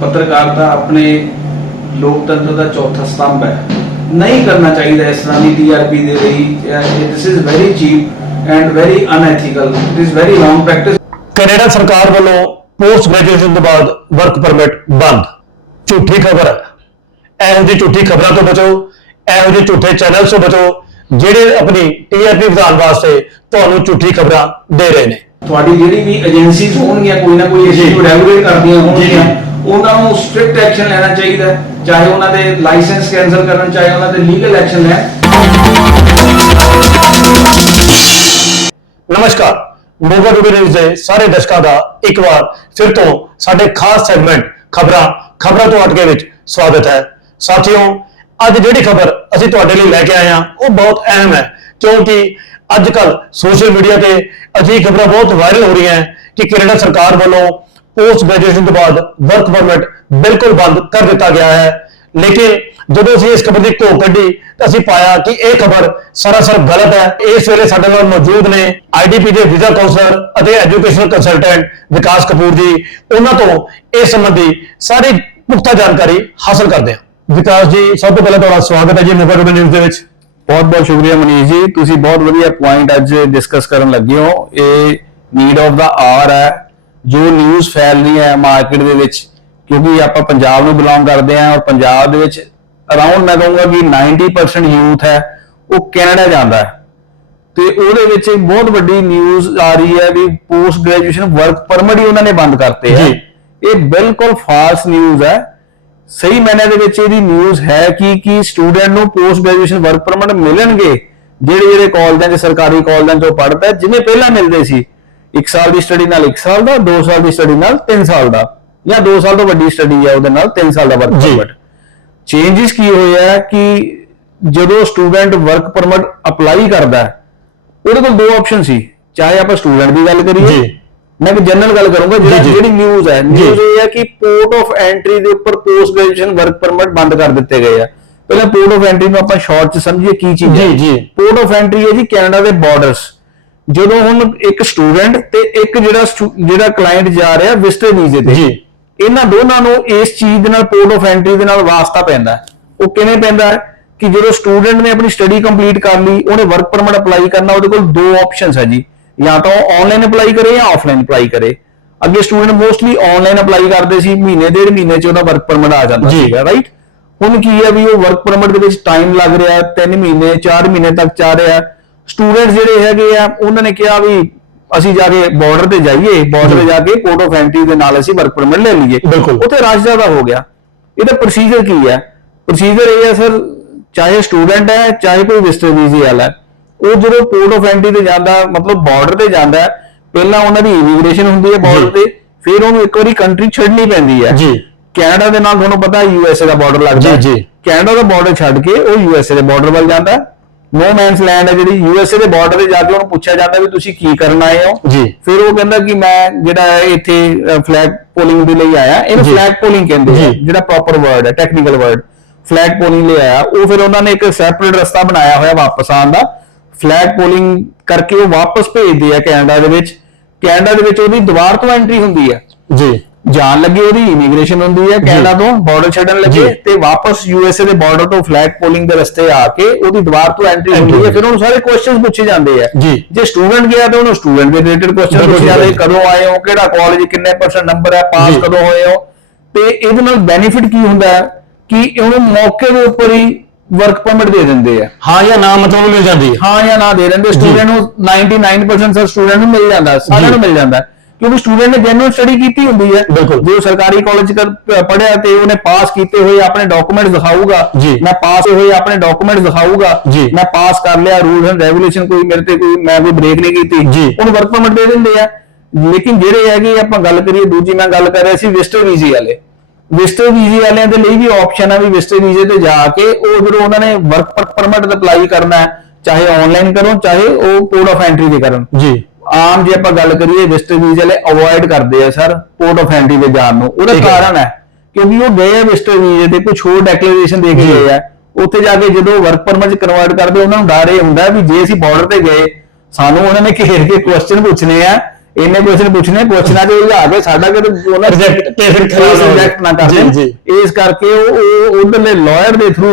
ਪੱਤਰਕਾਰਤਾ ਆਪਣੇ ਲੋਕਤੰਤਰ ਦਾ ਚੌਥਾ ਸਤੰਭ ਹੈ। ਨਹੀਂ ਕਰਨਾ ਚਾਹੀਦਾ ਇਸ ਤਰ੍ਹਾਂ ਦੀ ਟੀਆਰਪੀ ਦੇ ਲਈ। This is very cheap and very unethical it is very wrong practice Canada ਸਰਕਾਰ ਵੱਲੋਂ ਪੋਸਟ ਗ੍ਰੈਜੂਏਸ਼ਨ ਤੋਂ ਬਾਅਦ ਵਰਕ ਪਰਮਿਟ ਬੰਦ। ਝੂਠੀ ਖਬਰ। ਹੈ ਇਹੋ ਜਿਹੀ ਝੂਠੀ ਖਬਰਾਂ ਤੋਂ ਬਚੋ। ਇਹੋ ਜਿਹੇ ਝੂਠੇ ਚੈਨਲ ਤੋਂ ਬਚੋ ਜਿਹੜੇ ਆਪਣੀ ਟੀਆਰਪੀ ਵਧਾਉਣ ਵਾਸਤੇ ਤੁਹਾਨੂੰ ਝੂਠੀ ਖਬਰਾਂ ਦੇ ਰਹੇ ਨੇ। ਤੁਹਾਡੀ ਜਿਹੜੀ ਵੀ ਏਜੰਸੀਜ਼ ਹੋਣਗੀਆਂ ਕੋਈ ਨਾ ਕੋਈ। ਇਸ਼ੂ ਰੈਗੂਲੇਟ ਕਰਦੀਆਂ ਹੋਣਗੀਆਂ। ਉਹਨਾਂ ਨੂੰ ਸਟ੍ਰਿਕਟ ਐਕਸ਼ਨ ਲੈਣਾ ਚਾਹੀਦਾ ਹੈ। ਚਾਹੇ ਉਹਨਾਂ ਦੇ ਲਾਇਸੈਂਸ ਕੈਨਸਲ ਕਰਨ, ਚਾਹੇ ਉਹਨਾਂ ਤੇ ਲੀਗਲ ਐਕਸ਼ਨ ਲੈਣ ਨਮਸਕਾਰ ਮੋਗਾ ਟੂਡੇ ਨਿਊਜ਼ ਦੇ ਸਾਰੇ ਦਰਸ਼ਕਾਂ ਦਾ ਇੱਕ ਵਾਰ ਫਿਰ ਤੋਂ ਸਾਡੇ ਖਾਸ ਸੈਗਮੈਂਟ ਖਬਰਾਂ ਖਬਰਾਂ ਤੋਂ ਹਟਕੇ ਵਿੱਚ ਸਵਾਗਤ ਹੈ ਸਾਥੀਓ, ਅੱਜ ਜਿਹੜੀ ਖਬਰ ਅਸੀਂ ਤੁਹਾਡੇ ਲਈ ਲੈ ਕੇ ਆਏ ਹਾਂ, ਉਹ ਬਹੁਤ ਅਹਿਮ ਹੈ, ਕਿਉਂਕਿ ਅੱਜ ਕੱਲ ਸੋਸ਼ਲ ਮੀਡੀਆ ਤੇ ਅਜਿਹੀ ਖਬਰਾਂ ਬਹੁਤ ਵਾਇਰਲ ਹੋ ਰਹੀਆਂ ਹੈ ਕਿ ਕੈਨੇਡਾ ਸਰਕਾਰ ਵੱਲੋਂ ਪੋਸਟ ਗ੍ਰੈਜੂਏਸ਼ਨ ਤੋਂ ਬਾਅਦ ਵਰਕ ਪਰਮਿਟ ਬਿਲਕੁਲ ਬੰਦ ਕਰ ਦਿੱਤਾ ਗਿਆ ਹੈ। ਲੇਕਿਨ ਜਦੋਂ ਅਸੀਂ ਇਸ ਖਬਰ ਦੀ ਘੋਖ ਕੱਢੀ ਤਾਂ ਅਸੀਂ ਪਾਇਆ ਕਿ ਇਹ ਖਬਰ ਸਰਾਸਰ ਗਲਤ ਹੈ। ਇਸ ਵੇਲੇ ਸਾਡੇ ਨਾਲ ਮੌਜੂਦ ਨੇ ਆਈਡੀਪੀ ਦੇ ਵੀਜ਼ਾ ਕਾਉਂਸਲਰ ਅਤੇ ਐਜੂਕੇਸ਼ਨਲ ਕੰਸਲਟੈਂਟ ਵਿਕਾਸ ਕਪੂਰ ਜੀ। ਉਹਨਾਂ ਤੋਂ ਇਸ ਸੰਬੰਧੀ ਸਾਰੀ ਪੁਖਤਾ ਜਾਣਕਾਰੀ ਹਾਸਲ ਕਰਦੇ ਹਾਂ। ਵਿਕਾਸ ਜੀ, ਸਭ ਤੋਂ ਪਹਿਲਾਂ ਤੁਹਾਡਾ ਸਵਾਗਤ ਹੈ ਜੀ ਮੁਕਾ ਨਿਊਜ਼ ਦੇ ਵਿੱਚ। ਬਹੁਤ ਬਹੁਤ ਸ਼ੁਕਰੀਆ ਮਨੀਸ਼ ਜੀ। ਤੁਸੀਂ ਬਹੁਤ ਵਧੀਆ ਪੁਆਇੰਟ ਅੱਜ ਡਿਸਕਸ ਕਰਨ ਲੱਗੇ ਹੋ। ਇਹ ਨੀਡ ਆਫ ਦਾ ਆਰ ਹੈ। ਜੋ ਨਿਊਜ਼ ਫੈਲ ਰਹੀ ਹੈ ਮਾਰਕੀਟ ਦੇ ਵਿੱਚ ਕਿਉਂਕਿ ਆਪਾਂ ਪੰਜਾਬ ਨੂੰ ਬਿਲੋਂਗ ਕਰਦੇ ਹਾਂ ਔਰ ਪੰਜਾਬ ਦੇ ਵਿੱਚ ਅਰਾਊਂਡ ਮੈਂ ਕਹੂੰਗਾ ਕਿ 90% ਯੂਥ ਹੈ ਉਹ ਕੈਨੇਡਾ ਜਾਂਦਾ ਹੈ। ਤੇ ਉਹਦੇ ਵਿੱਚ ਇੱਕ ਬਹੁਤ ਵੱਡੀ ਨਿਊਜ਼ ਆ ਰਹੀ ਹੈ ਵੀ ਪੋਸਟ ਗ੍ਰੈਜੂਏਸ਼ਨ ਵਰਕ ਪਰਮਿਟ ਹੀ ਉਹਨਾਂ ਨੇ ਬੰਦ ਕਰਤੇ ਹੈ। ਇਹ ਬਿਲਕੁਲ ਫਾਲਸ ਨਿਊਜ਼ ਹੈ। ਸਹੀ ਮੈਨੇ ਦੇ ਵਿੱਚ ਇਹਦੀ ਨਿਊਜ਼ ਹੈ ਕਿ ਕਿ ਸਟੂਡੈਂਟ ਨੂੰ ਪੋਸਟ ਗ੍ਰੈਜੂਏਸ਼ਨ ਵਰਕ ਪਰਮਿਟ ਮਿਲਣਗੇ ਜਿਹੜੇ ਜਿਹੜੇ ਕਾਲਜਾਂ 'ਚ ਸਰਕਾਰੀ ਕਾਲਜਾਂ 'ਚੋਂ ਪੜ੍ਹਦਾ ਜਿਵੇਂ ਪਹਿਲਾਂ ਮਿਲਦੇ ਸੀ। 1 ਸਾਲ ਦੀ ਸਟੱਡੀ ਨਾਲ 1 ਸਾਲ ਦਾ 2 ਸਾਲ ਦੀ ਸਟੱਡੀ ਨਾਲ 3 ਸਾਲ ਦਾ ਜਾਂ 2 ਸਾਲ ਤੋਂ ਵੱਡੀ ਸਟੱਡੀ ਹੈ ਉਹਦੇ ਨਾਲ 3 ਸਾਲ ਦਾ ਵਰਕ। ਪਰਮਿਟ ਚੇਂਜਸ ਕੀ ਹੋਇਆ ਕਿ ਜਦੋਂ ਸਟੂਡੈਂਟ ਵਰਕ ਪਰਮਿਟ ਅਪਲਾਈ ਕਰਦਾ ਹੈ ਉਹਦੇ ਕੋਲ ਦੋ ਆਪਸ਼ਨ ਸੀ ਚਾਹੇ ਆਪਾਂ ਸਟੂਡੈਂਟ ਦੀ ਗੱਲ ਕਰੀਏ ਜੀ। ਮੈਂ ਇੱਕ ਜਨਰਲ ਗੱਲ ਕਰੂੰਗਾ ਜਿਹੜਾ। ਜਿਹੜੀ ਨਿਊਜ਼ ਹੈ ਨਿਊਜ਼ ਇਹ ਹੈ ਕਿ ਪੋਰਟ ਆਫ ਐਂਟਰੀ ਦੇ ਉੱਪਰ ਪੋਸਟ ਗ੍ਰੈਜੂਏਸ਼ਨ ਵਰਕ ਪਰਮਿਟ ਬੰਦ ਕਰ ਦਿੱਤੇ ਗਏ ਆ ਪਹਿਲਾਂ ਪੋਰਟ ਆਫ ਐਂਟਰੀ ਨੂੰ ਆਪਾਂ ਸ਼ਾਰਟ ਚ ਸਮਝੀਏ ਕੀ ਚੀਜ਼ ਹੈ ਜੀ, ਜੀ। ਪੋਰਟ ਆਫ ਐਂਟਰੀ ਹੈ ਜੀ ਕੈਨੇਡਾ ਦੇ ਬਾਰਡਰਸ ਜਦੋਂ ਹੁਣ ਇੱਕ ਸਟੂਡੈਂਟ ਤੇ ਇੱਕ ਜਿਹੜਾ ਜਿਹੜਾ ਕਲਾਇੰਟ ਜਾ ਰਿਹਾ ਵਿਜ਼ਟਰ ਵੀਜ਼ੇ ਤੇ ਜੀ। ਇਹਨਾਂ ਦੋਨਾਂ ਨੂੰ ਇਸ ਚੀਜ਼ ਦੇ ਨਾਲ ਪੋਰਟ ਆਫ ਐਂਟਰੀ ਦੇ ਨਾਲ ਵਾਸਤਾ ਪੈਂਦਾ। ਉਹ ਕਿਵੇਂ ਪੈਂਦਾ ਹੈ ਕਿ ਜਦੋਂ ਸਟੂਡੈਂਟ ਨੇ ਆਪਣੀ ਸਟੱਡੀ ਕੰਪਲੀਟ ਕਰ ਲਈ ਉਹਨੇ ਵਰਕ ਪਰਮਿਟ ਅਪਲਾਈ ਕਰਨਾ ਉਹਦੇ ਕੋਲ ਦੋ ਆਪਸ਼ਨਸ ਹੈ ਜੀ ਜਾਂ ਤਾਂ ਉਹ ਆਨਲਾਈਨ ਅਪਲਾਈ ਕਰੇ ਜਾਂ ਆਫਲਾਈਨ ਅਪਲਾਈ ਕਰੇ ਅੱਗੇ ਸਟੂਡੈਂਟ ਮੋਸਟਲੀ ਆਨਲਾਈਨ ਅਪਲਾਈ ਕਰਦੇ ਸੀ ਮਹੀਨੇ ਡੇਢ ਮਹੀਨੇ ਚ ਉਹਦਾ ਵਰਕ ਪਰਮਿਟ ਆ ਜਾਂਦਾ। ਸੀਗਾ ਰਾਈਟ ਹੁਣ ਕੀ ਹੈ ਵੀ ਉਹ ਵਰਕ ਪਰਮਿਟ ਦੇ ਵਿੱਚ ਟਾਈਮ ਲੱਗ ਰਿਹਾ 3 ਮਹੀਨੇ 4 ਮਹੀਨੇ ਤੱਕ ਚੱਲ ਰਿਹਾ ਸਟੂਡੈਂਟ ਜਿਹੜੇ ਹੈਗੇ ਆ ਉਹਨਾਂ ਨੇ ਕਿਹਾ ਵੀ ਅਸੀਂ ਜਾ ਕੇ ਬਾਰਡਰ ਤੇ ਜਾਈਏ ਬਾਰਡਰ ਤੇ ਜਾ ਕੇ ਕੋਰਟ ਆਫ ਐਂਟਰੀ ਦੇ ਨਾਲ ਅਸੀਂ ਵਰਕ ਪਰਮਿਟ ਲੈ ਲਈਏ। ਉੱਥੇ ਰਸ਼ ਜ਼ਿਆਦਾ ਹੋ ਗਿਆ ਇਹਦਾ ਪ੍ਰੋਸੀਜਰ ਕੀ ਹੈ ਪ੍ਰੋਸੀਜਰ ਇਹ ਹੈ ਸਰ ਚਾਹੇ ਸਟੂਡੈਂਟ ਹੈ ਚਾਹੇ ਕੋਈ ਵਿਜ਼ਟਰ ਵੀਜ਼ੇ ਵਾਲਾ ਹੈ ਉਹ ਜਦੋਂ ਕੋਰਟ ਆਫ ਐਂਟਰੀ ਤੇ ਜਾਂਦਾ ਮਤਲਬ ਬਾਰਡਰ ਤੇ ਜਾਂਦਾ ਪਹਿਲਾਂ ਉਹਨਾਂ ਦੀ ਇਮੀਗ੍ਰੇਸ਼ਨ ਹੁੰਦੀ ਹੈ ਬਾਰਡਰ। ਤੇ ਫਿਰ ਉਹਨੂੰ ਇੱਕ ਵਾਰੀ ਕੰਟਰੀ ਛੱਡਣੀ ਪੈਂਦੀ ਹੈ ਜੀ। ਕੈਨੇਡਾ ਦੇ ਨਾਲ ਤੁਹਾਨੂੰ ਪਤਾ ਯੂਐਸਏ ਦਾ ਬਾਰਡਰ ਲੱਗਦਾ। ਜੀ, ਜੀ। ਕੈਨੇਡਾ ਦਾ ਬਾਰਡਰ ਛੱਡ ਕੇ ਉਹ ਯੂਐਸਏ ਦੇ ਬਾਰਡਰ ਵੱਲ ਜਾਂਦਾ ਨੋ ਮੈਨਸ ਲੈਂਡ ਹੈ ਜਿਹੜੀ ਯੂਐਸਏ ਦੇ ਬਾਰਡਰ ਤੇ ਜਾ ਕੇ ਉਹਨੂੰ ਪੁੱਛਿਆ ਜਾਂਦਾ ਵੀ ਤੁਸੀਂ ਕੀ ਕਰਨ ਆਏ ਹੋ? ਜੀ। ਫਿਰ ਉਹ ਕਹਿੰਦਾ ਕਿ ਮੈਂ ਜਿਹੜਾ ਇੱਥੇ ਫਲੈਗ ਪੋਲਿੰਗ ਦੇ ਲਈ ਆਇਆ। ਇਹਨੂੰ। ਫਲੈਗ ਪੋਲਿੰਗ ਕਹਿੰਦੇ ਆ। ਜਿਹੜਾ ਪ੍ਰੋਪਰ ਵਰਡ ਹੈ ਟੈਕਨੀਕਲ ਵਰਡ ਫਲੈਗ ਪੋਲਿੰਗ ਲਈ ਆਇਆ। ਉਹ ਫਿਰ ਉਹਨਾਂ ਨੇ ਇੱਕ ਸੈਪਰੇਟ ਰਸਤਾ ਬਣਾਇਆ ਹੋਇਆ ਵਾਪਸ ਆਉਣ ਦਾ। ਫਲੈਗ ਪੋਲਿੰਗ ਕਰਕੇ ਉਹ ਵਾਪਸ ਭੇਜਦੇ ਆ ਕੈਨੇਡਾ ਦੇ ਵਿੱਚ। ਕੈਨੇਡਾ ਦੇ ਵਿੱਚ ਉਹਦੀ ਦੁਬਾਰ ਤੋਂ ਐਂਟਰੀ ਹੁੰਦੀ ਹੈ ਜੀ। ਜਾਣ ਲੱਗੇ ਉਹਦੀ ਇਮੀਗ੍ਰੇਸ਼ਨ ਹੁੰਦੀ ਹੈ ਕੈਨੇਡਾ ਤੋਂ ਬਾਰਡਰ ਛੱਡਣ ਲੱਗੇ। ਤੇ ਵਾਪਸ ਯੂਐਸਏ ਦੇ ਬਾਰਡਰ ਤੋਂ ਫਲੈਗ ਪੋਲਿੰਗ ਦੇ ਰਸਤੇ ਆ ਕੇ ਉਹਦੀ ਦੁਬਾਰ ਤੋਂ ਐਂਟਰੀ ਹੁੰਦੀ ਹੈ ਫਿਰ ਉਹਨੂੰ ਸਾਰੇ ਕੁਐਸਚਨਸ ਪੁੱਛੇ ਜਾਂਦੇ ਆ ਜੀ। ਸਟੂਡੈਂਟ ਗਿਆ ਤਾਂ ਉਹਨੂੰ ਸਟੂਡੈਂਟ ਦੇ ਰਿਲੇਟਡ ਕੁਐਸਚਨ ਪੁੱਛੇ ਜਾਂਦੇ। ਕਦੋਂ ਆਏ ਹੋ ਕਿਹੜਾ ਕਾਲਜ ਕਿੰਨੇ ਪਰਸੈਂਟ ਨੰਬਰ ਹੈ ਪਾਸ। ਕਦੋਂ ਹੋਏ ਹੋ ਤੇ ਇਹਦੇ ਨਾਲ ਬੈਨੀਫਿਟ ਕੀ ਹੁੰਦਾ ਹੈ ਕਿ ਉਹਨੂੰ ਮੌਕੇ ਦੇ ਉੱਪਰ ਹੀ ਵਰਕ ਪਰਮਿਟ ਦੇ ਦਿੰਦੇ ਆ ਹਾਂ ਜਾਂ ਨਾ ਮਤਲਬ ਮਿਲ ਜਾਂਦੀ ਹੈ ਹਾਂ ਜਾਂ ਨਾ ਦੇ ਦਿੰਦੇ ਸਟੂਡੈਂਟ ਨੂੰ 99% ਸਰ ਸਟੂਡੈਂਟ ਨੂੰ ਮਿਲ ਜਾਂਦਾ ਸਾਰਿਆਂ ਨੂੰ। ਮਿਲ ਜਾਂਦਾ। ਕਿਉਂਕਿ ਸਟੂਡੈਂਟ ਨੇ ਜੈਨੂਇਨ ਸਟੱਡੀ ਕੀਤੀ ਹੁੰਦੀ ਹੈ। ਬਿਲਕੁਲ। ਜੋ ਸਰਕਾਰੀ ਕਾਲਜ ਕਰ ਪੜਿਆ ਤੇ ਉਹਨੇ ਪਾਸ ਕੀਤੇ ਹੋਏ ਆਪਣੇ ਡਾਕੂਮੈਂਟਸ ਦਿਖਾਊਗਾ। ਮੈਂ ਪਾਸ ਹੋਏ ਆਪਣੇ ਡਾਕੂਮੈਂਟਸ ਦਿਖਾਊਗਾ। ਮੈਂ ਪਾਸ ਕਰ ਲਿਆ ਰੂਲਸ ਐਂਡ ਰੈਗੂਲੇਸ਼ਨ ਕੋਈ ਮੇਰੇ ਤੇ ਕੋਈ ਮੈਂ ਕੋਈ ਬ੍ਰੇਕ ਨਹੀਂ ਕੀਤੀ। ਉਹਨੂੰ ਵਰਕ ਪਰਮਿਟ ਦੇ ਦਿੰਦੇ ਆ। ਲੇਕਿਨ ਜਿਹੜੇ ਹੈਗੇ ਆਪਾਂ ਗੱਲ ਕਰੀਏ ਦੂਜੀ ਮੈਂ ਗੱਲ ਕਰ ਰਿਹਾ ਸੀ ਵਿਜ਼ਟਰ ਵੀਜ਼ੇ ਵਾਲੇ। ਵਿਜ਼ਟਰ ਵੀਜ਼ੇ ਵਾਲਿਆਂ ਦੇ ਲਈ ਵੀ ਆਪਸ਼ਨ ਹੈ ਵੀ ਵਿਜ਼ਟਰ ਵੀਜ਼ੇ ਤੇ ਜਾ ਕੇ ਉਹ ਜਦੋਂ ਉਹਨਾਂ ਨੇ ਵਰਕ ਪਰਮਿਟ ਅਪਲਾਈ ਕਰਨਾ ਹੈ। ਚਾਹੇ ਆਨਲਾਈਨ ਕਰੋ ਚਾਹੇ ਉਹ ਕੋਡ ਆਫ ਐਂਟਰੀ ਤੇ ਕਰਨ। ਜੀ। ਆਮ ਜੇ ਆਪਾਂ ਗੱਲ ਕਰੀਏ ਵਿਜ਼ਟਰ ਵੀਜ਼ੇ ਵਾਲੇ ਅਵੋਇਡ ਕਰਦੇ ਆ ਸਰ ਕੋਡ ਆਫ ਐਂਟਰੀ ਤੇ ਜਾਣ ਨੂੰ ਉਹਦਾ। ਕਾਰਨ ਹੈ ਕਿਉਂਕਿ ਉਹ ਗਏ ਆ ਵਿਜ਼ਟਰ ਵੀਜ਼ੇ ਤੇ ਕੁਝ ਹੋਰ ਡੈਕਲੇਰੇਸ਼ਨ ਦੇ ਕੇ। ਗਏ ਆ ਉੱਥੇ ਜਾ ਕੇ ਜਦੋਂ ਵਰਕ ਪਰਮਿਟ ਕਨਵਰਟ ਕਰਦੇ ਉਹਨਾਂ ਨੂੰ ਡਰ ਇਹ ਹੁੰਦਾ ਵੀ ਜੇ ਅਸੀਂ ਬਾਰਡਰ ਤੇ ਗਏ ਸਾਨੂੰ ਉਹਨਾਂ ਨੇ ਘੇਰ ਕੇ ਕੁਐਸਚਨ ਪੁੱਛਨੇ ਆ ਇਹਨੇ ਕੁਐਸਚਨ ਪੁੱਛਣੇ ਪੁੱਛਣਾ ਤੇ ਉਹ ਆ ਕੇ ਸਾਡਾ ਕਿ ਉਹਨਾਂ ਤੇ ਫਿਰ ਖਰਾਬ। ਰਿਜੈਕਟ ਨਾ ਕਰ ਦੇਣ। ਇਸ ਕਰਕੇ ਉਹ ਉਧਰਲੇ ਲਾਇਰ ਦੇ ਥਰੂ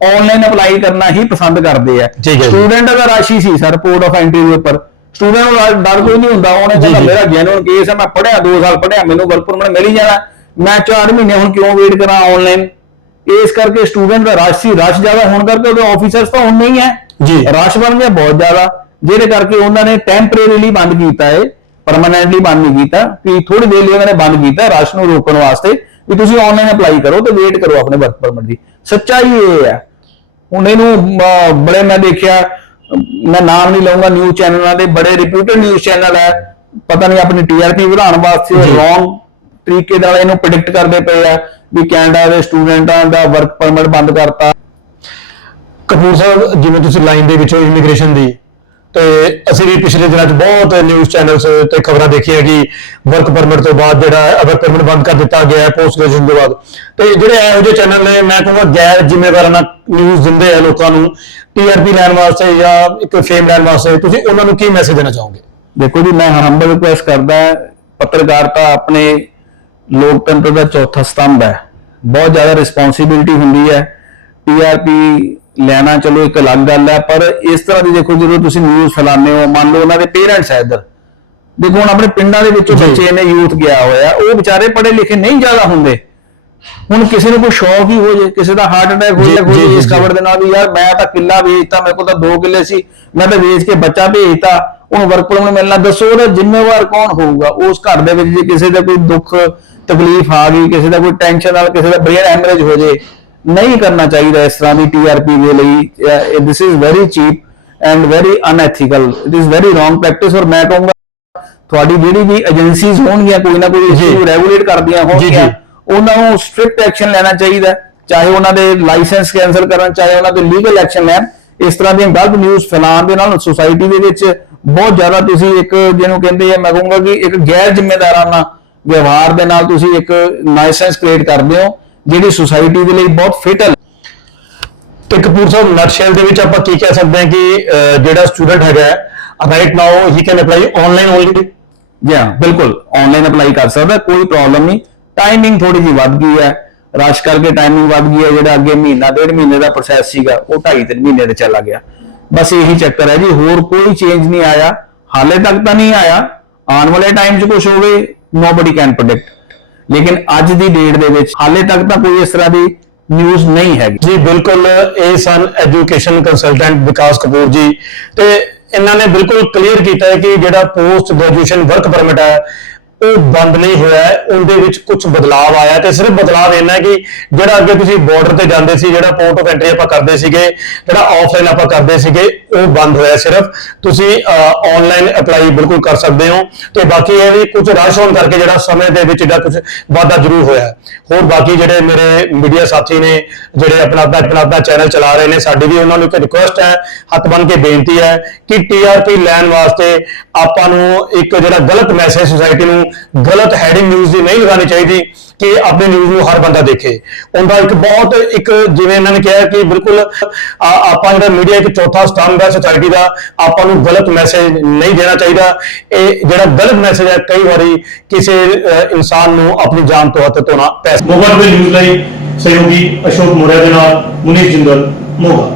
ਆਨਲਾਈਨ ਅਪਲਾਈ ਕਰਨਾ ਹੀ ਪਸੰਦ ਕਰਦੇ ਆ। ਸਟੂਡੈਂਟ ਦਾ ਰਾਸ਼ੀ ਸੀ ਸਰ ਪੋਰਟ ਆਫ ਐਂਟਰੀ ਦੇ ਉੱਪਰ ਸਟੂਡੈਂਟ ਨੂੰ ਡਰ- ਕੋਈ ਨਹੀਂ ਹੁੰਦਾ ਉਹਨੇ ਕਹਿੰਦਾ। ਮੇਰਾ ਜੈਨੂਅਲ ਕੇਸ ਹੈ ਮੈਂ ਪੜਿਆ 2 ਸਾਲ ਪੜਿਆ ਮੈਨੂੰ ਵਰਕ ਪਰਮਿਟ ਮਿਲ ਹੀ ਜਾਣਾ। ਮੈਂ 4 ਮਹੀਨੇ ਹੁਣ ਕਿਉਂ ਵੇਟ ਕਰਾਂ ਆਨਲਾਈਨ ਇਸ ਕਰਕੇ ਸਟੂਡੈਂਟ ਦਾ ਰਸ਼ ਸੀ ਰਸ਼ ਜ਼ਿਆਦਾ ਹੋਣ ਕਰਕੇ ਉਹਦੇ ਆਫੀਸਰਸ ਤਾਂ ਹੁਣ ਨਹੀਂ ਹੈ। ਜੀ। ਰਸ਼ ਬਣ ਗਿਆ ਬਹੁਤ ਜ਼ਿਆਦਾ ਜਿਹਦੇ ਕਰਕੇ ਉਹਨਾਂ ਨੇ ਟੈਂਪਰੇਰੀਲੀ ਬੰਦ ਕੀਤਾ ਹੈ ਪਰਮਨੈਂਟਲੀ ਬੰਦ ਨਹੀਂ ਕੀਤਾ। ਕਿ ਥੋੜੀ ਦੇਰ ਲਈ ਉਹਨਾਂ ਨੇ ਬੰਦ ਕੀਤਾ ਰਸ਼ ਨੂੰ ਰੋਕਣ ਵਾਸਤੇ। ਵੀ ਤੁਸੀਂ ਆਨਲਾਈਨ ਅਪਲਾਈ ਕਰੋ ਤੇ ਵੇਟ ਕਰੋ ਆਪਣੇ ਵਰਕ ਪਰਮਿਟ ਦੀ। ਸੱਚਾਈ ਇਹ ਹੈ। ਹੁਣ ਇਹਨੂੰ ਬੜੇ ਮੈਂ ਦੇਖਿਆ ਮੈਂ ਨਾਮ ਨਹੀਂ ਲਵਾਂਗਾ ਨਿਊਜ਼ ਚੈਨਲਾਂ ਦੇ ਬੜੇ ਰਿਪਿਊਟਡ ਨਿਊਜ਼ ਚੈਨਲ ਹੈ ਪਤਾ ਨਹੀਂ ਆਪਣੀ ਟੀਆਰਪੀ ਵਧਾਉਣ ਵਾਸਤੇ। ਰੋਂਗ ਤਰੀਕੇ ਨਾਲ ਇਹਨੂੰ ਪ੍ਰੈਡਿਕਟ ਕਰਦੇ ਪਏ ਆ ਵੀ ਕੈਨੇਡਾ ਦੇ ਸਟੂਡੈਂਟਾਂ ਦਾ ਵਰਕ ਪਰਮਿਟ ਬੰਦ ਕਰਤਾ ਕਪੂਰ ਸਾਹਿਬ ਜਿਵੇਂ ਤੁਸੀਂ ਲਾਈਨ ਦੇ ਵਿੱਚੋਂ ਇਮੀਗ੍ਰੇਸ਼ਨ ਦੀ ਤੇ ਅਸੀਂ ਵੀ ਪਿਛਲੇ ਦਿਨਾਂ 'ਚ ਬਹੁਤ ਨਿਊਜ਼ ਚੈਨਲਸ ਤੇ ਖਬਰਾਂ ਦੇਖੀਆਂ ਕਿ ਵਰਕ ਪਰਮਿਟ ਤੋਂ ਬਾਅਦ ਜਿਹੜਾ ਹੈ ਵਰਕ ਪਰਮਿਟ ਬੰਦ ਕਰ ਦਿੱਤਾ ਗਿਆ ਹੈ ਪੋਸਟ ਗ੍ਰੈਜੂਏਸ਼ਨ ਤੋਂ ਬਾਅਦ। ਤੇ ਜਿਹੜੇ ਇਹੋ ਜਿਹੇ ਚੈਨਲ ਨੇ, ਮੈਂ ਕਹੂੰਗਾ ਗੈਰ ਜ਼ਿੰਮੇਵਾਰਾਨਾ ਨਿਊਜ਼ ਦਿੰਦੇ ਆ ਲੋਕਾਂ ਨੂੰ ਟੀਆਰਪੀ ਲੈਣ ਵਾਸਤੇ ਜਾਂ ਇੱਕ ਫੇਮ ਲੈਣ ਵਾਸਤੇ, ਤੁਸੀਂ ਉਹਨਾਂ ਨੂੰ ਕੀ ਮੈਸੇਜ ਦੇਣਾ ਚਾਹੋਗੇ? ਦੇਖੋ ਜੀ, ਮੈਂ ਹੰਬਲ ਰਿਕੁਐਸਟ ਕਰਦਾ ਪੱਤਰਕਾਰਤਾ ਆਪਣੇ ਲੋਕਤੰਤਰ ਦਾ ਚੌਥਾ ਸਤੰਭ ਹੈ। ਬਹੁਤ ਜ਼ਿਆਦਾ ਰਿਸਪੌਂਸਿਬਿਲਟੀ ਹੁੰਦੀ ਹੈ ਟੀਆਰਪੀ ਲੈਣਾ ਚਲੋ ਇੱਕ ਅਲੱਗ ਗੱਲ ਹੈ ਪਰ ਇਸ ਤਰ੍ਹਾਂ ਦੀ ਦੇਖੋ ਜਦੋਂ ਤੁਸੀਂ ਨਿਊਜ਼ ਫੈਲਾਉਂਦੇ ਹੋ ਮੰਨ ਲਓ ਉਹਨਾਂ ਦੇ ਪੇਰੈਂਟਸ ਹੈ ਇੱਧਰ ਦੇਖੋ ਹੁਣ ਆਪਣੇ ਪਿੰਡਾਂ ਦੇ ਵਿੱਚੋਂ। ਬੱਚੇ ਨੇ ਯੂਥ ਗਿਆ ਹੋਇਆ ਉਹ ਵਿਚਾਰੇ ਪੜ੍ਹੇ ਲਿਖੇ ਨਹੀਂ ਜ਼ਿਆਦਾ ਹੁੰਦੇ ਹੁਣ ਕਿਸੇ ਨੂੰ ਕੋਈ ਸ਼ੌਕ ਹੀ ਹੋ ਜੇ ਕਿਸੇ ਦਾ ਹਾਰਟ ਅਟੈਕ ਹੋ ਜੀ, ਕੋਈ ਇਸ। ਖਬਰ ਦੇ ਨਾਲ ਵੀ ਯਾਰ ਮੈਂ ਤਾਂ ਕਿੱਲਾ ਵੇਚਤਾ ਮੇਰੇ ਕੋਲ ਤਾਂ 2 ਕਿੱਲੇ ਸੀ ਮੈਂ ਤਾਂ ਵੇਚ ਕੇ ਬੱਚਾ ਭੇਜਤਾ ਉਹਨੂੰ ਵਰਕ ਪਰਮਿਟ ਮਿਲਣਾ ਦੱਸੋ ਉਹਦਾ ਜ਼ਿੰਮੇਵਾਰ ਕੌਣ ਹੋਊਗਾ ਉਸ ਘਰ ਦੇ ਵਿੱਚ ਜੇ ਕਿਸੇ ਦਾ ਕੋਈ ਦੁੱਖ ਤਕਲੀਫ ਆ ਗਈ ਕਿਸੇ ਦਾ ਕੋਈ ਟੈਨਸ਼ਨ ਨਾਲ ਕਿਸੇ ਦਾ ਬ੍ਰੇਨ ਹੈਮਰੇਜ ਹੋ ਜੇ ਨਹੀਂ ਕਰਨਾ ਚਾਹੀਦਾ ਇਸ ਤਰ੍ਹਾਂ ਦੀ ਟੀਆਰਪੀ ਦੇ ਲਈ this is very cheap and very unethical it is very wrong practice ਔਰ ਮੈਂ ਕਹੂੰਗਾ ਤੁਹਾਡੀ ਜਿਹੜੀ ਵੀ ਏਜੰਸੀਜ਼ ਹੋਣਗੀਆਂ ਕੋਈ ਨਾ ਕੋਈ। ਇਸ਼ੂ ਰੈਗੂਲੇਟ ਕਰਦੀਆਂ ਹੋਣਗੀਆਂ। ਉਹਨਾਂ ਨੂੰ ਸਟ੍ਰਿਕਟ ਐਕਸ਼ਨ ਲੈਣਾ ਚਾਹੀਦਾ। ਚਾਹੇ ਉਹਨਾਂ ਦੇ ਲਾਇਸੈਂਸ ਕੈਨਸਲ ਕਰਨ ਚਾਹੇ ਉਹਨਾਂ ਤੇ ਲੀਗਲ ਐਕਸ਼ਨ ਲੈਣ ਇਸ ਤਰ੍ਹਾਂ ਦੀਆਂ ਗਲਤ ਨਿਊਜ਼ ਫੈਲਾਉਣ ਦੇ ਨਾਲ ਸੁਸਾਇਟੀ ਦੇ ਵਿੱਚ ਬਹੁਤ ਜ਼ਿਆਦਾ ਤੁਸੀਂ ਇੱਕ ਜਿਹਨੂੰ ਕਹਿੰਦੇ ਆ ਮੈਂ ਕਹੂੰਗਾ ਕਿ ਇੱਕ ਗੈਰ ਜ਼ਿੰਮੇਦਾਰਾਨਾ ਵਿਵਹਾਰ ਦੇ ਨਾਲ ਤੁਸੀਂ ਇੱਕ ਲਾਇਸੈਂਸ ਕ੍ਰੀਏਟ ਕਰਦੇ ਹੋ ਜਿਹੜੀ ਸੁਸਾਇਟੀ ਦੇ ਲਈ ਬਹੁਤ ਫੇਟਲ ਤੇ ਕਪੂਰ ਸਾਹਿਬ ਨਟਸ਼ੈਲ ਦੇ ਵਿੱਚ ਆਪਾਂ ਕੀ ਕਹਿ ਸਕਦੇ ਹਾਂ ਕਿ ਜਿਹੜਾ ਸਟੂਡੈਂਟ ਹੈਗਾ right now he can apply online only ਜੀ ਹਾਂ ਬਿਲਕੁਲ ਆਨਲਾਈਨ ਅਪਲਾਈ ਕਰ ਸਕਦਾ, ਕੋਈ ਪ੍ਰੋਬਲਮ ਨਹੀਂ। ਟਾਈਮਿੰਗ ਥੋੜੀ ਜਿਹੀ ਵੱਧ ਗਈ ਹੈ। ਰਸ਼ ਕਰਕੇ ਟਾਈਮਿੰਗ ਵੱਧ ਗਈ ਹੈ, ਜਿਹੜਾ ਅੱਗੇ ਮਹੀਨਾ, ਡੇਢ ਮਹੀਨੇ ਦਾ ਪ੍ਰੋਸੈਸ ਸੀਗਾ, ਉਹ ਢਾਈ ਤਿੰਨ ਮਹੀਨੇ ਤੇ ਚਲਾ ਗਿਆ। ਬਸ ਇਹੀ ਚੱਕਰ ਹੈ ਜੀ, ਹੋਰ ਕੋਈ ਚੇਂਜ ਨਹੀਂ ਆਇਆ। ਹਾਲੇ ਤੱਕ ਤਾਂ ਨਹੀਂ ਆਇਆ। ਆਉਣ ਵਾਲੇ ਟਾਈਮ 'ਚ ਕੁਝ ਹੋਵੇ ਨੋਬਡੀ ਕੈਨ ਪ੍ਰੈਡਿਕਟ ਲੇਕਿਨ ਅੱਜ ਦੀ ਡੇਟ ਦੇ ਵਿੱਚ ਹਾਲੇ ਤੱਕ ਤਾਂ ਕੋਈ ਇਸ ਤਰ੍ਹਾਂ ਦੀ ਨਿਊਜ਼ ਨਹੀਂ ਹੈਗੀ। ਜੀ, ਬਿਲਕੁਲ ਇਹ ਸਨ ਐਜੂਕੇਸ਼ਨ ਕੰਸਲਟੈਂਟ ਵਿਕਾਸ ਕਪੂਰ ਜੀ ਤੇ ਇਹਨਾਂ ਨੇ ਬਿਲਕੁਲ ਕਲੀਅਰ ਕੀਤਾ ਹੈ ਕਿ ਜਿਹੜਾ ਪੋਸਟ ਗ੍ਰੈਜੂਏਸ਼ਨ ਵਰਕ ਪਰਮਿਟ ਹੈ, ਉਹ ਬੰਦ ਨਹੀਂ ਹੋਇਆ ਉਹਦੇ ਵਿੱਚ ਕੁਝ ਬਦਲਾਅ ਆਇਆ ਤੇ ਸਿਰਫ ਬਦਲਾਅ ਇਹਨਾਂ ਕਿ ਜਿਹੜਾ ਅੱਗੇ ਤੁਸੀਂ ਬਾਰਡਰ ਤੇ ਜਾਂਦੇ ਸੀ, ਜਿਹੜਾ ਪੋਰਟ ਆਫ ਐਂਟਰੀ ਆਪਾਂ ਕਰਦੇ ਸੀਗੇ, ਜਿਹੜਾ ਆਫਲਾਈਨ ਆਪਾਂ ਕਰਦੇ ਸੀਗੇ ਉਹ ਬੰਦ ਹੋਇਆ ਸਿਰਫ। ਤੁਸੀਂ ਆਨਲਾਈਨ ਅਪਲਾਈ ਬਿਲਕੁਲ ਕਰ ਸਕਦੇ ਹੋ। ਤੇ ਬਾਕੀ ਇਹ ਵੀ ਕੁਝ ਰਸ਼ ਹੋਣ ਕਰਕੇ ਜਿਹੜਾ ਸਮੇਂ ਦੇ ਵਿੱਚ ਜਿਹੜਾ ਕੁਝ ਵਾਧਾ ਜ਼ਰੂਰ ਹੋਇਆ। ਹੋਰ ਬਾਕੀ ਜਿਹੜੇ ਮੇਰੇ ਮੀਡੀਆ ਸਾਥੀ ਨੇ, ਜਿਹੜੇ ਆਪਣਾ ਆਪਣਾ ਆਪਣਾ ਚੈਨਲ ਚਲਾ ਰਹੇ ਨੇ, ਸਾਡੀ ਵੀ ਉਹਨਾਂ ਨੂੰ ਇੱਕ ਰਿਕੁਐਸਟ ਹੈ, ਹੱਥ ਬੰਨ ਕੇ ਬੇਨਤੀ ਹੈ ਕਿ ਟੀਆਰਪੀ ਲੈਣ ਵਾਸਤੇ ਆਪਾਂ ਨੂੰ ਇੱਕ ਜਿਹੜਾ ਗਲਤ ਮੈਸੇਜ ਸੁਸਾਇਟੀ ਨੂੰ ਗਲਤ ਹੈਡਿੰਗ ਨਿਊਜ਼ ਦੀ ਨਹੀਂ ਲਗਾਉਣੀ ਚਾਹੀਦੀ ਕਿ ਆਪਣੇ ਨਿਊਜ਼ ਨੂੰ ਹਰ ਬੰਦਾ ਦੇਖੇ। ਉਹਦਾ ਇੱਕ ਬਹੁਤ ਇੱਕ ਜਿਵੇਂ ਇਹਨਾਂ ਨੇ ਕਿਹਾ ਕਿ ਬਿਲਕੁਲ ਆਪਾਂ ਜਿਹੜਾ ਮੀਡੀਆ ਇੱਕ ਚੌਥਾ ਸਤੰਭ ਹੈ ਸੋਸਾਇਟੀ ਦਾ, ਆਪਾਂ ਨੂੰ ਗਲਤ ਮੈਸੇਜ ਨਹੀਂ ਦੇਣਾ ਚਾਹੀਦਾ। ਇਹ ਜਿਹੜਾ ਗਲਤ ਮੈਸੇਜ ਹੈ, ਕਈ ਵਾਰੀ ਕਿਸੇ ਇਨਸਾਨ ਨੂੰ ਆਪਣੀ ਜਾਨ ਤੋਂ ਹੱਥ ਧੋਣਾ ਪੈ ਸਕਦਾ ਮੋਬਾਈਲ ਨਿਊਜ਼ ਲਈ ਸਹਿਯੋਗੀ ਅਸ਼ੋਕ ਮੋਰਿਆ ਦੇ ਨਾਲ ਮੁਨੀਸ਼ ਜਿੰਦਲ, ਮੋਗਾ।